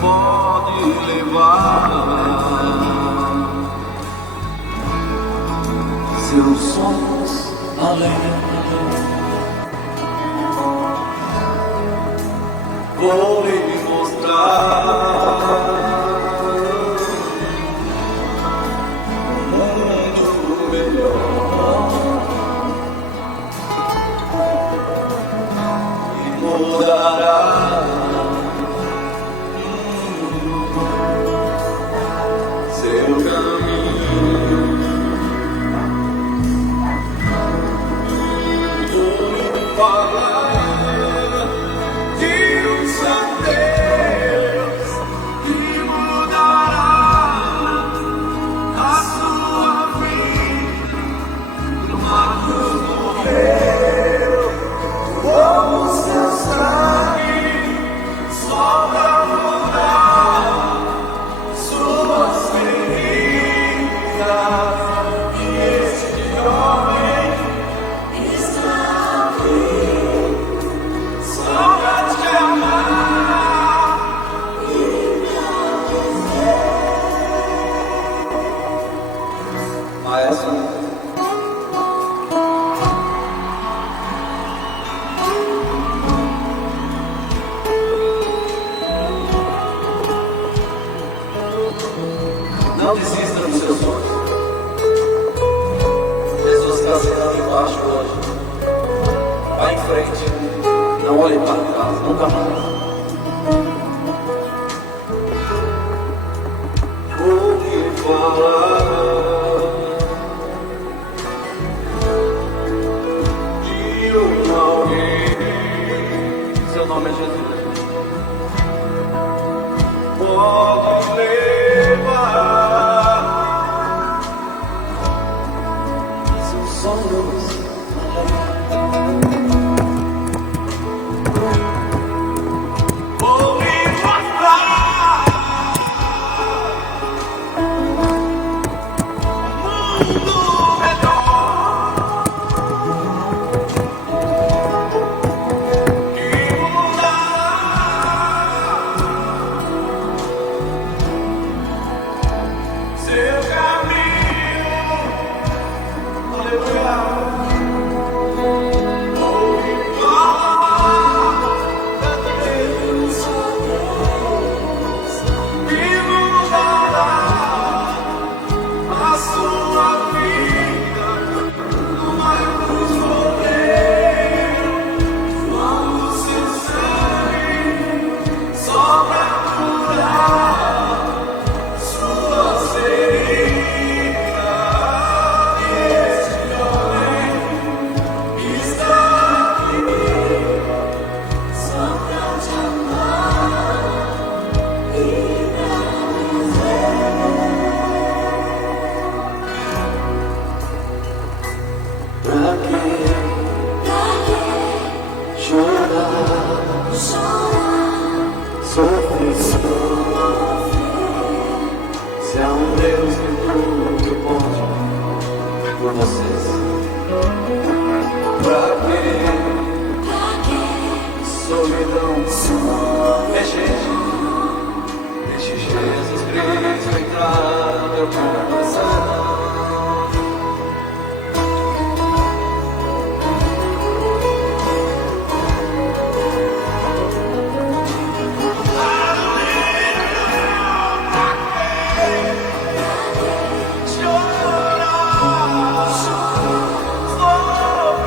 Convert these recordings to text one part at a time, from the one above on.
pode levar seus sonhos além. Vou lhe mostrar um mundo melhor e mudará seu caminho. Vou lhe falar de um Santo Deus que mudará a sua vida. Numa cruz morreu como seu sangue, só pra mudar suas feridas. E este homem está aqui só pra te amar e me dizer. Maestro, não desista dos seus sonhos. Jesus está sentado embaixo hoje. Vá em frente, não olhe para trás, nunca mais. Vou lhe falar de um alguém. Seu nome é Jesus. Pode levar seus sonhos além. Vou lhe mostrar um mundo melhor que mudará seu caminho. Aleluia. Vou lhe falar de Deus que mudará a sua vida. Numa cruz morreu como seu sangue, só pra curar suas feridas. E este homem está aqui só pra te amar e me dizer. Pra que chorar, sofrer, se há um Deus que tudo pode por vocês? Pra que solidão? Deixe Jesus Cristo entrar no meu coração. Chorar, sofrer,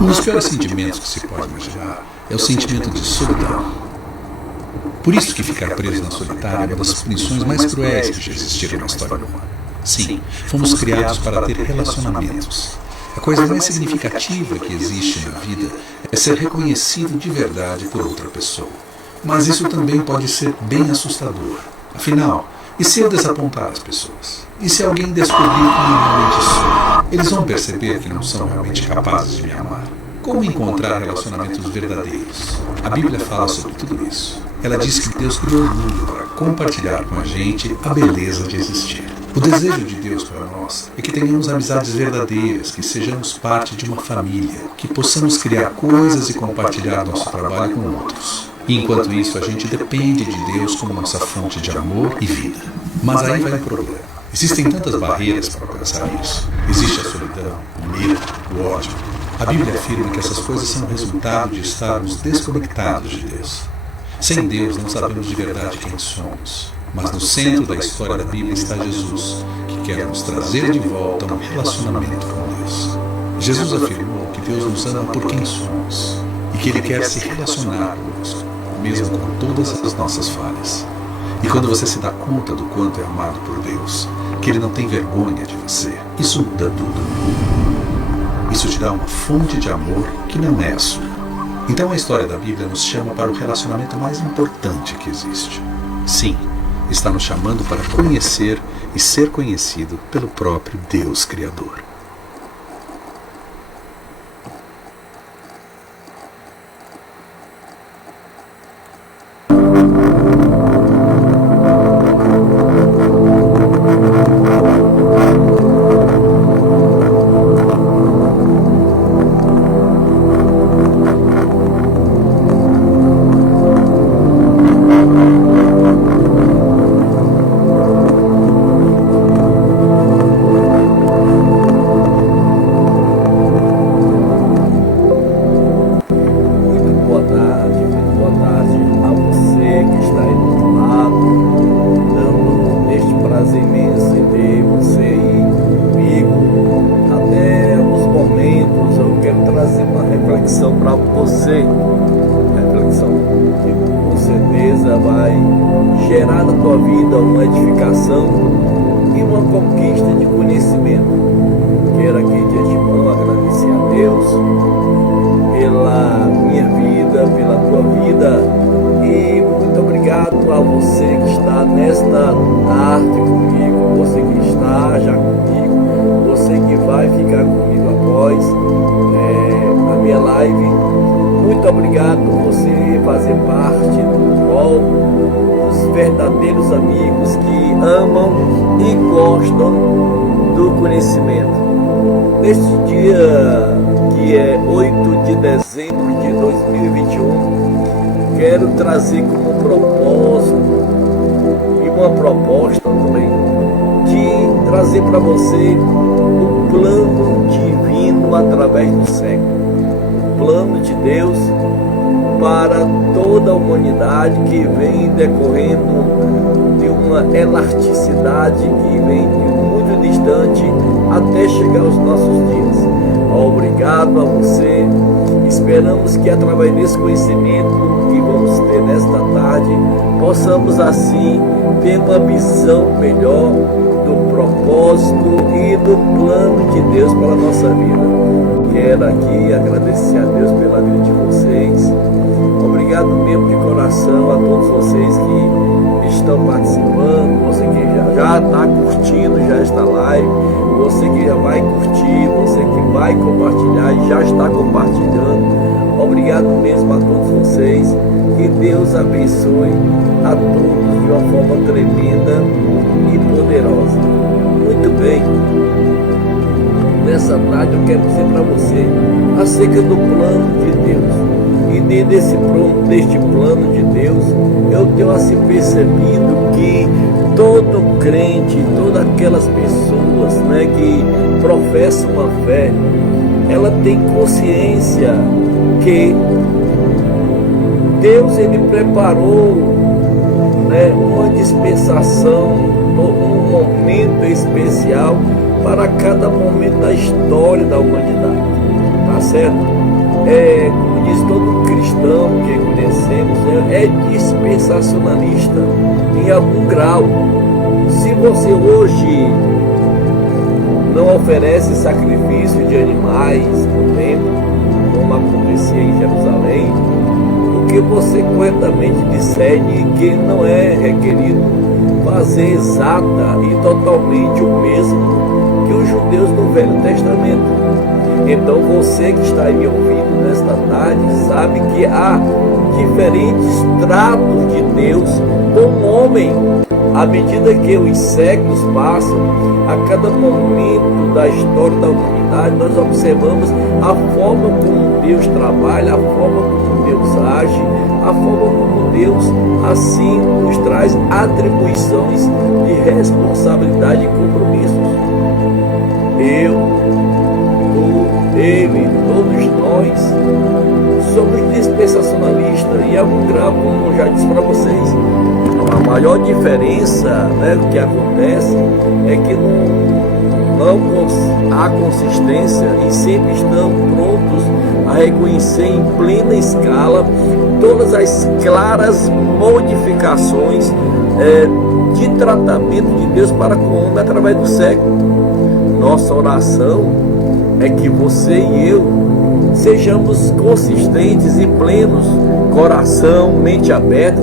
Um dos piores sentimentos que se pode imaginar é o sentimento de solidão. Por isso que ficar preso na solitária é uma das punições mais cruéis que já existiram na história humana. Sim, fomos criados para ter relacionamentos. A coisa mais significativa que existe na vida é ser reconhecido de verdade por outra pessoa. Mas isso também pode ser bem assustador. Afinal, e se eu desapontar as pessoas? E se alguém descobrir como eu realmente sou? Eles vão perceber que não são realmente capazes de me amar. Como encontrar relacionamentos verdadeiros? A Bíblia fala sobre tudo isso. Ela diz que Deus criou o mundo para compartilhar com a gente a beleza de existir. O desejo de Deus para nós é que tenhamos amizades verdadeiras, que sejamos parte de uma família, que possamos criar coisas e compartilhar nosso trabalho com outros. E enquanto isso, a gente depende de Deus como nossa fonte de amor e vida. Mas aí vai o problema. Existem tantas barreiras para alcançar isso. Existe a solidão, o medo, o ódio. A Bíblia afirma que essas coisas são resultado de estarmos desconectados de Deus. Sem Deus não sabemos de verdade quem somos. Mas no centro da história da Bíblia está Jesus, que quer nos trazer de volta a um relacionamento com Deus. Jesus afirmou que Deus nos ama por quem somos e que Ele quer se relacionar conosco, mesmo com todas as nossas falhas. E quando você se dá conta do quanto é amado por Deus, que Ele não tem vergonha de você, isso muda tudo. Isso te dá uma fonte de amor que não é a sua. Então a história da Bíblia nos chama para o relacionamento mais importante que existe. Sim, está nos chamando para conhecer e ser conhecido pelo próprio Deus Criador. Para você, reflexão que com certeza vai gerar na tua vida uma edificação e uma conquista de conhecimento. Quero aqui de antemão agradecer a Deus pela minha vida, pela tua vida, e muito obrigado a você que está nesta tarde comigo, você que está já comigo, você que vai ficar comigo após a minha live. Muito obrigado por você fazer parte do rol dos verdadeiros amigos que amam e gostam do conhecimento. Neste dia, que é 8 de dezembro de 2021, quero trazer como propósito e uma proposta também de trazer para você o plano divino através do século. Plano de Deus para toda a humanidade, que vem decorrendo de uma elasticidade que vem de muito distante até chegar aos nossos dias. Obrigado a você. Esperamos que através desse conhecimento que vamos ter nesta tarde, possamos assim ter uma visão melhor do propósito e do plano de Deus para a nossa vida. Quero aqui agradecer a Deus pela vida de vocês. Obrigado mesmo de coração a todos vocês que estão participando, você que já está curtindo já esta live, você que já vai curtir, você que vai compartilhar e já está compartilhando. Obrigado mesmo a todos vocês. Que Deus abençoe a todos de uma forma tremenda e poderosa. Muito bem. Nessa tarde eu quero dizer para você acerca do plano de Deus. E dentro deste plano de Deus, eu tenho assim percebido que todo crente, todas aquelas pessoas, que professam uma fé, ela tem consciência que Deus ele preparou, uma dispensação, um momento especial para cada momento da história da humanidade, tá certo? como diz todo cristão que conhecemos, é dispensacionalista em algum grau. Se você hoje não oferece sacrifício de animais no templo, como acontecia em Jerusalém, porque você corretamente discerne que não é requerido fazer exata e totalmente o mesmo que os judeus do Velho Testamento. Então você que está aí me ouvindo nesta tarde sabe que há diferentes tratos de Deus com o homem. À medida que os séculos passam, a cada momento da história da humanidade, nós observamos a forma como Deus trabalha, a forma como Deus age, a forma como Deus assim nos traz atribuições de responsabilidade e compromissos. Eu, tu, ele, todos nós somos dispensacionalistas e algum grau, como eu já disse para vocês, a maior diferença, que acontece é que não há consistência e sempre estão prontos a reconhecer em plena escala todas as claras modificações de tratamento de Deus para com o homem através do século. Nossa oração é que você e eu sejamos consistentes e plenos, coração, mente aberta,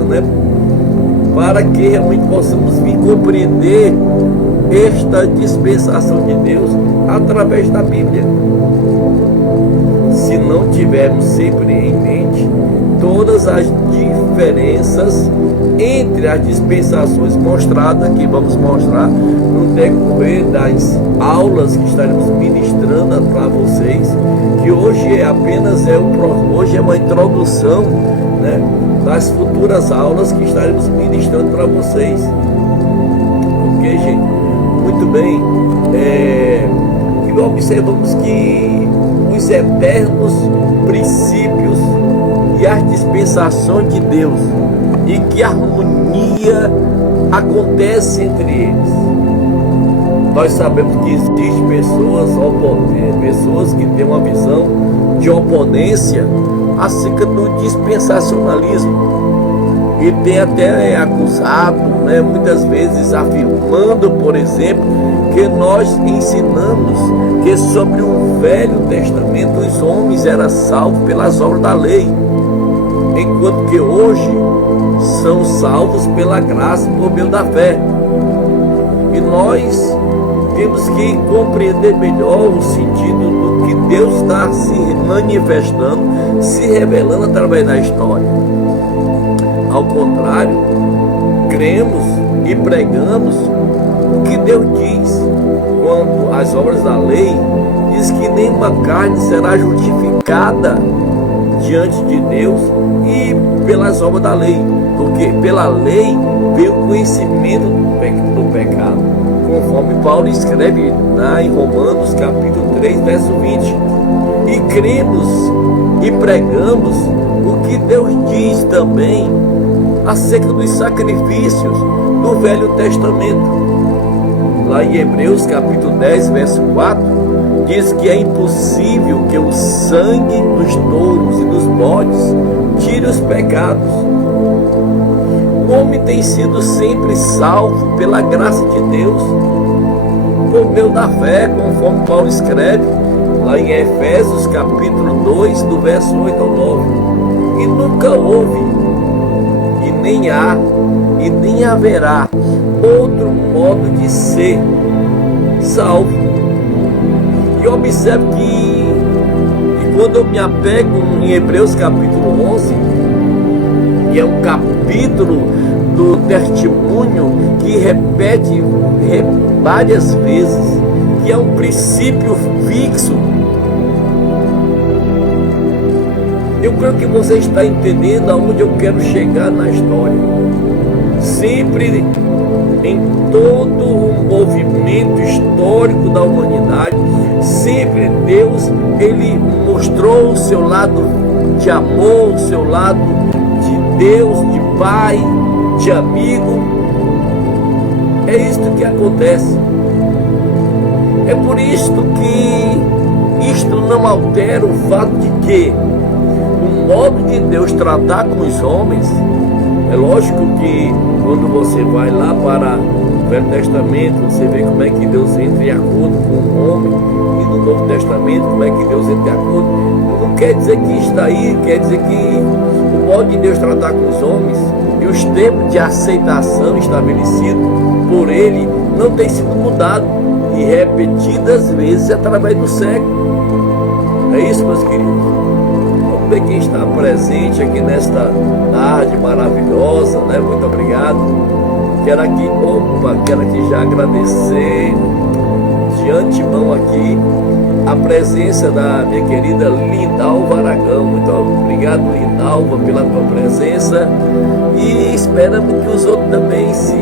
para que realmente possamos vir compreender esta dispensação de Deus através da Bíblia. Se não tivermos sempre em mente todas as diferenças entre as dispensações mostradas, que vamos mostrar no decorrer das aulas que estaremos ministrando para vocês, que hoje é apenas hoje é uma introdução, das futuras aulas que estaremos ministrando para vocês. Ok, gente? Muito bem. E observamos que os eternos princípios e as dispensações de Deus, e que a harmonia acontece entre eles. Nós sabemos que existem pessoas que têm uma visão de oponência acerca do dispensacionalismo, e tem até acusado, muitas vezes afirmando, por exemplo, que nós ensinamos que sobre o Velho Testamento os homens eram salvos pelas obras da lei, enquanto que hoje são salvos pela graça por meio da fé. E nós temos que compreender melhor o sentido do que Deus está se manifestando, se revelando através da história. Ao contrário, cremos e pregamos o que Deus diz quanto às obras da lei. Diz que nenhuma carne será justificada diante de Deus e pelas obras da lei, porque pela lei veio o conhecimento do pecado, conforme Paulo escreve em Romanos capítulo 3, verso 20. E cremos e pregamos o que Deus diz também acerca dos sacrifícios do Velho Testamento. Lá em Hebreus capítulo 10, verso 4, diz que é impossível que o sangue dos touros e dos bodes tire os pecados. O homem tem sido sempre salvo pela graça de Deus, por meio da fé, conforme Paulo escreve lá em Efésios capítulo 2, do verso 8 ao 9. E nunca houve, e nem há, e nem haverá outro modo de ser salvo. E observe que quando eu me apego em Hebreus capítulo 11, que é um capítulo do testemunho que repete várias vezes, que é um princípio fixo. Eu creio que você está entendendo aonde eu quero chegar na história. Sempre em todo o movimento histórico da humanidade, sempre Deus, ele mostrou o seu lado de amor, o seu lado de Deus, de Pai, de amigo. É isto que acontece. É por isto que isto não não altera o fato de que o modo de Deus tratar com os homens, é lógico que quando você vai lá para o Velho Testamento, você vê como é que Deus entra em acordo com o homem, e no Novo Testamento como é que Deus entra em acordo. Não quer dizer que está aí, quer dizer que o modo de Deus tratar com os homens e os tempos de aceitação estabelecidos por Ele não tem sido mudado, e repetidas vezes através do século. É isso, meus queridos. Vamos ver quem está presente aqui nesta tarde maravilhosa, né? Muito obrigado. Quero aqui já agradecer de antemão aqui a presença da minha querida Lindalva Aragão. Muito obrigado, Lindalva, pela tua presença, e esperamos que os outros também se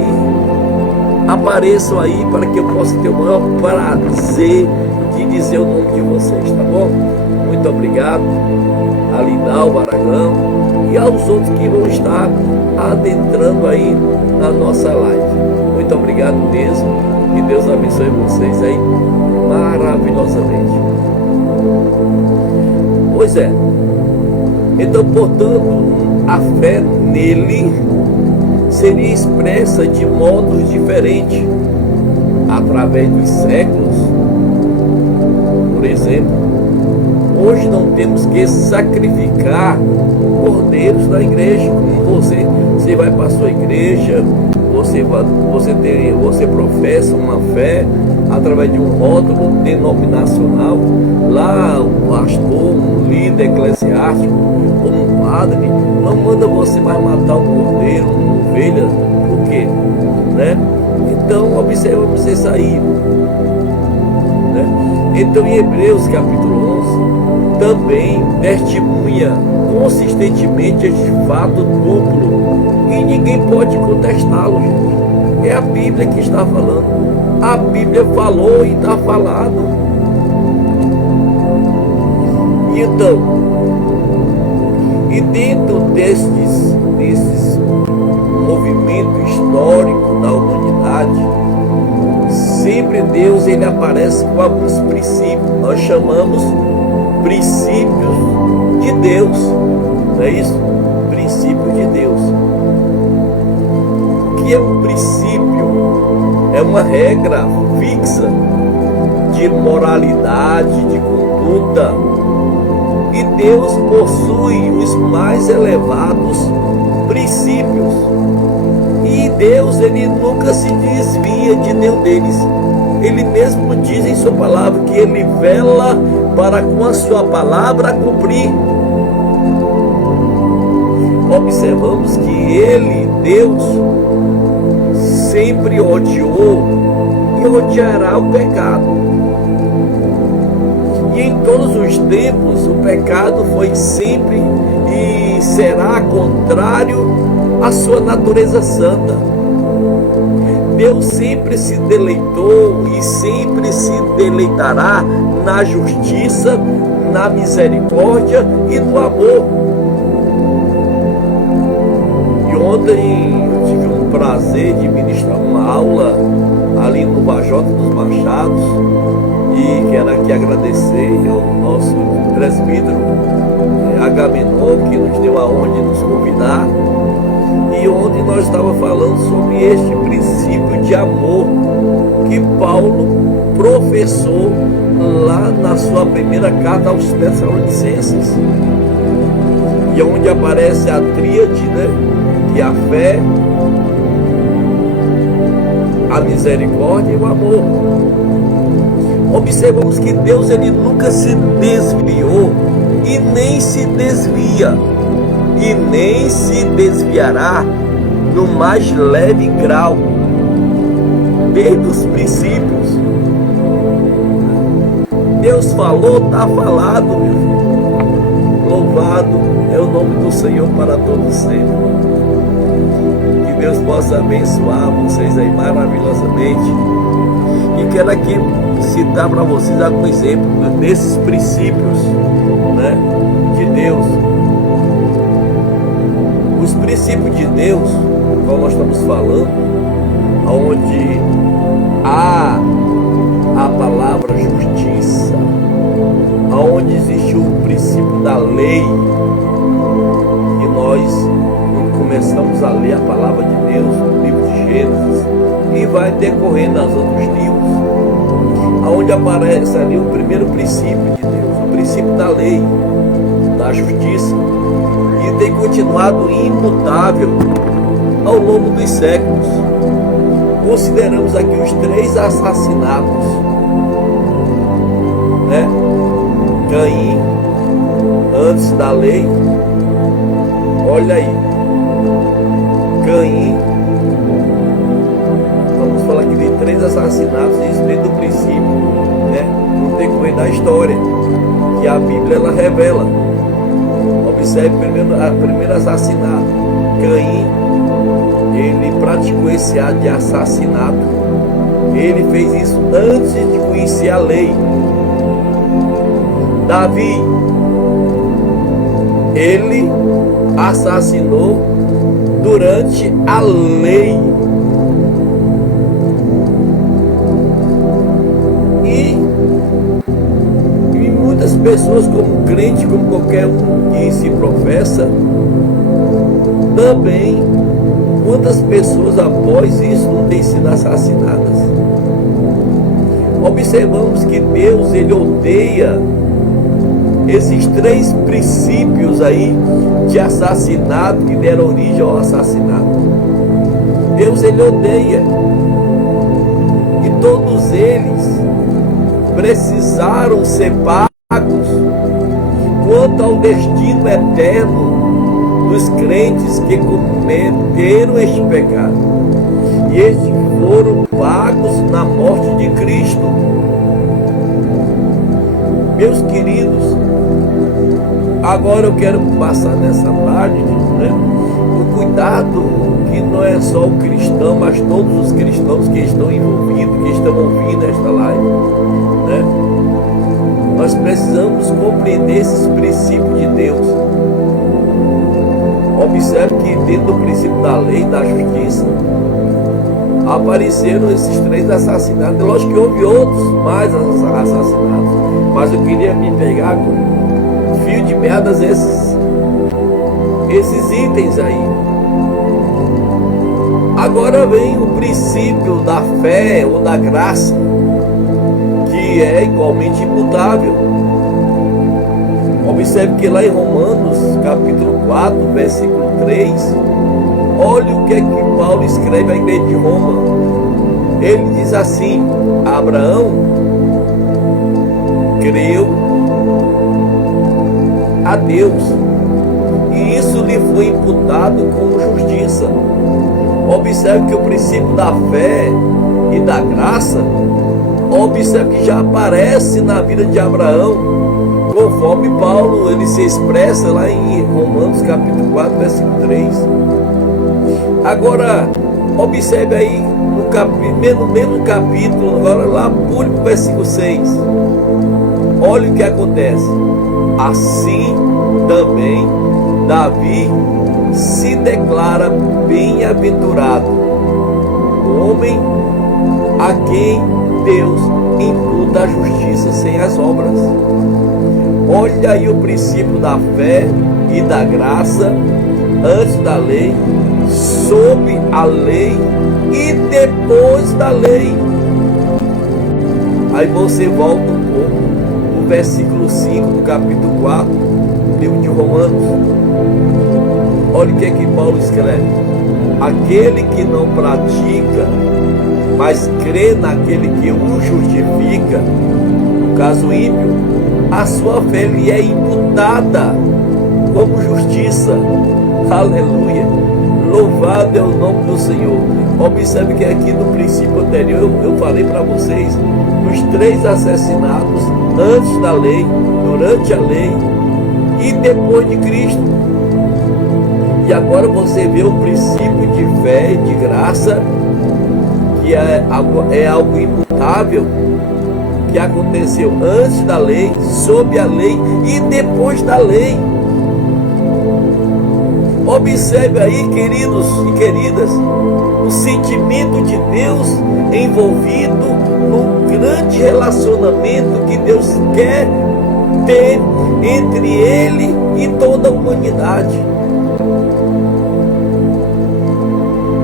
apareçam aí para que eu possa ter o maior prazer de dizer o nome de vocês, tá bom? Muito obrigado a Lindalva Aragão e aos outros que vão estar adentrando aí na nossa live. Muito obrigado mesmo, que Deus abençoe vocês aí maravilhosamente. Pois é, então, portanto, a fé nele seria expressa de modos diferentes através dos séculos. Por exemplo, hoje não temos que sacrificar cordeiros na igreja. Como você vai para a sua igreja, você professa uma fé através de um rótulo denominacional. Lá o pastor, um líder eclesiástico, um padre, não manda você mais matar um cordeiro, uma ovelha. Por quê? Né? Então observamos isso aí. Né? Então, em Hebreus capítulo 11 também testemunha consistentemente este fato duplo, e ninguém pode contestá-lo, gente. É a Bíblia que está falando. A Bíblia falou e está falado. E então, e dentro desses movimento histórico da humanidade, sempre Deus ele aparece com alguns princípios. Nós chamamos princípios de Deus, não é isso? Princípio de Deus. O que é um princípio? É uma regra fixa de moralidade, de conduta. E Deus possui os mais elevados princípios. E Deus, ele nunca se desvia de nenhum deles. Ele mesmo diz em sua palavra que ele vela para com a sua palavra cumprir. Observamos que ele, Deus, sempre odiou e odiará o pecado. E em todos os tempos o pecado foi sempre e será contrário à sua natureza santa. Deus sempre se deleitou e sempre se deleitará na justiça, na misericórdia e no amor. E ontem eu tive um prazer de ministrar uma aula ali no Vajota dos Machados, e quero aqui agradecer ao nosso presbítero Agamenon, que nos deu a honra de nos convidar. E onde nós estávamos falando sobre este princípio de amor que Paulo professou lá na sua primeira carta aos Tessalonicenses, e onde aparece a tríade, né? Que é a fé, a misericórdia e o amor. Observamos que Deus ele nunca se desviou e nem se desvia, e nem se desviará no mais leve grau, desde os princípios. Deus falou, está falado, meu filho. Louvado é o nome do Senhor para todos sempre. Que Deus possa abençoar vocês aí maravilhosamente. E quero aqui citar para vocês algum exemplo desses princípios, né, de Deus. Os princípios de Deus, como nós estamos falando, onde há a palavra justiça, onde onde existe o princípio da lei, que nós começamos a ler a palavra de Deus no livro de Gênesis e vai decorrendo nos outros livros, onde aparece ali o primeiro princípio de Deus, o princípio da lei, da justiça, e tem continuado imutável ao longo dos séculos. Consideramos aqui os 3 assassinatos, né? Caim, antes da lei, olha aí, Caim, vamos falar aqui de 3 assassinatos, isso desde o princípio, né? No decorrer da história, que a Bíblia ela revela. Observe primeiro assassinato, Caim, ele praticou esse ato de assassinato, ele fez isso antes de conhecer a lei. Davi, ele assassinou durante a lei. E muitas pessoas, como crente, como qualquer um que se professa, também, quantas pessoas após isso não têm sido assassinadas? Observamos que Deus, ele odeia esses 3 princípios aí de assassinato que deram origem ao assassinato. Deus, ele odeia. E todos eles precisaram ser pagos quanto ao destino eterno dos crentes que cometeram este pecado. E estes foram pagos na morte de Cristo. Meus queridos, agora eu quero passar nessa tarde, né, o cuidado que não é só o cristão, mas todos os cristãos que estão envolvidos, que estão ouvindo esta live, né? Nós precisamos compreender esses princípios de Deus. Observe que dentro do princípio da lei e da justiça apareceram esses 3 assassinatos. Lógico que houve outros mais assassinatos, mas eu queria me pegar com fio de meadas esses itens aí. Agora vem o princípio da fé ou da graça, que é igualmente imutável. Observe que lá em Romanos, capítulo 4, versículo 3, olha o que é que Paulo escreve à igreja de Roma. Ele diz assim: Abraão creu a Deus, e isso lhe foi imputado como justiça. Observe que o princípio da fé e da graça, observe que já aparece na vida de Abraão, conforme Paulo ele se expressa lá em Romanos capítulo 4, versículo 3. Agora, observe aí no mesmo capítulo, agora lá pule para o versículo 6. Olha o que acontece. Assim também Davi se declara bem-aventurado, o homem a quem Deus imputa a justiça sem as obras. Olha aí o princípio da fé e da graça antes da lei, sob a lei e depois da lei. Aí você volta um pouco no versículo 5 do capítulo 4, livro de Romanos. Olha o que é que Paulo escreve: aquele que não pratica, mas crê naquele que o justifica, no caso ímpio, a sua fé lhe é imputada como justiça. Aleluia! Louvado é o nome do Senhor. Observe que aqui no princípio anterior eu falei para vocês dos 3 assassinatos antes da lei, durante a lei e depois de Cristo. E agora você vê o princípio de fé e de graça, que é algo imutável, que aconteceu antes da lei, sob a lei e depois da lei. Observe aí, queridos e queridas, o sentimento de Deus envolvido no grande relacionamento que Deus quer ter entre ele e toda a humanidade.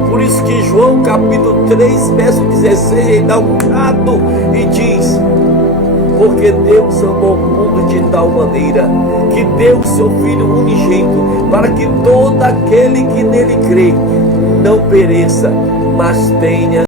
Por isso que João capítulo 3, verso 16, ele dá um trato e diz: porque Deus amou o mundo de tal maneira que deu o seu Filho unigênito, para que todo aquele que nele crê não pereça, mas tenha